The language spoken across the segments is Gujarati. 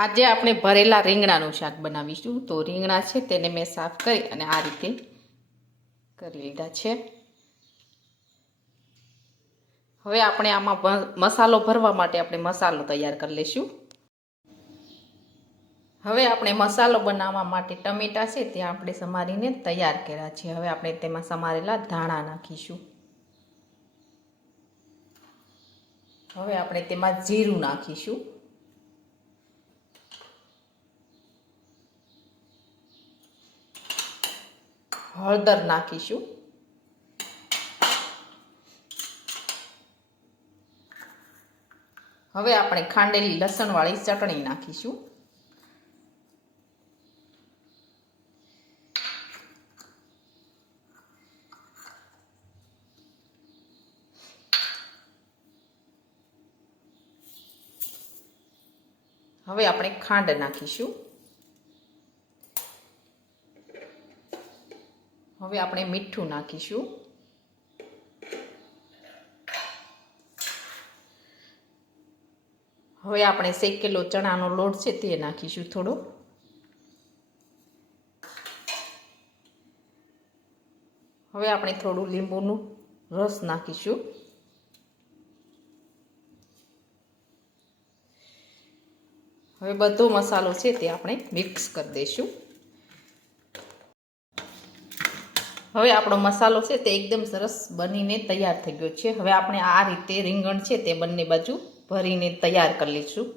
આજે આપણે ભરેલા રીંગણાનું શાક બનાવીશું। તો રીંગણા છે તેને મેં સાફ કરી અને આ રીતે કરી લીધા છે। હવે આપણે આમાં મસાલો ભરવા માટે આપણે મસાલો તૈયાર કરી લઈશું। હવે આપણે મસાલો બનાવવા માટે ટમેટા છે તે આપણે સમારીને તૈયાર કર્યા છે। હવે આપણે તેમાં સમારેલા ધાણા નાખીશું। હવે આપણે તેમાં જીરું નાખીશું। હળદર નાખીશું। હવે આપણે ખાંડેલી લસણવાળી ચટણી નાખીશું। હવે આપણે ખાંડ નાખીશું। હવે આપણે મીઠું નાખીશું। હવે આપણે શેકેલો ચણાનો લોટ છે તે નાખીશું થોડો। હવે આપણે થોડું લીંબુનું રસ નાખીશું। હવે બધો મસાલો છે તે આપણે મિક્સ કરી દઈશું। હવે આપણો મસાલો છે તે એકદમ સરસ બનીને તૈયાર થઈ ગયો છે। હવે આપણે આ રીતે રીંગણ છે તે બંને બાજુ ભરીને તૈયાર કરી લઈશું।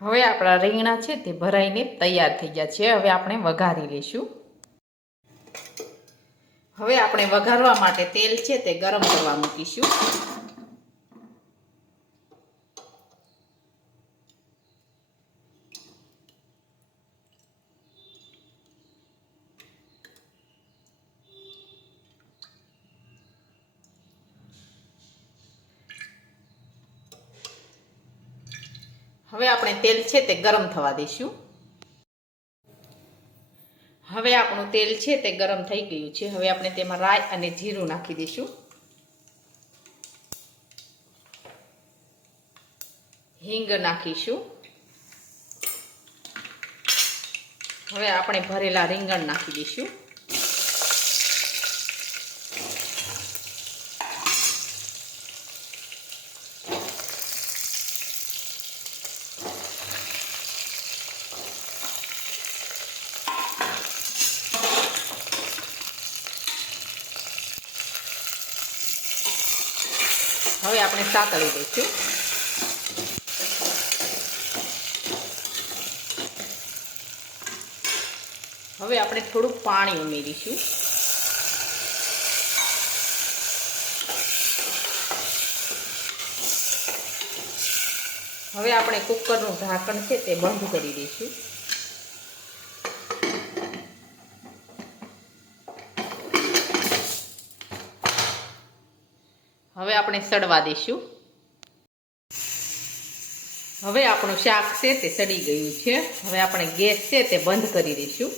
હવે આપણા રીંગણા છે તે ભરાઈને તૈયાર થઈ ગયા છે। હવે આપણે વઘારી લઈશું। હવે આપણે વઘારવા માટે તેલ છે તે ગરમ કરવા મૂકીશું। હવે આપણે તેલ છે તે ગરમ થવા દઈશું। હવે આપણું તેલ છે તે ગરમ થઈ ગયું છે। હવે આપણે તેમાં રાઈ અને જીરું નાખી દઈશું। હિંગ નાખીશું। હવે આપણે ભરેલા રીંગણ નાખી દઈશું। હવે આપણે સાતળી દઈશું। હવે આપણે થોડું પાણી ઉમેરીશું। હવે આપણે કુકરનું ઢાંકણ છે તે બંધ કરી દઈશું। હવે આપણે સડવા દઈશું। હવે આપણું શાક છે તે સડી ગયું છે। હવે આપણે ગેસ છે તે બંધ કરી દઈશું।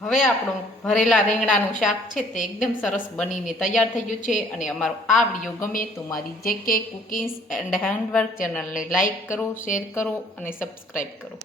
હવે આપણું ભરેલા રીંગણાનું શાક છે તે એકદમ સરસ બનીને તૈયાર થઈ ગયું છે। અને અમારો આ વિડીયો ગમે તો મારી JK કુકિંગ્સ એન્ડ હેન્ડવર્ક ચેનલને લાઇક કરો, શેર કરો અને સબસ્ક્રાઈબ કરો।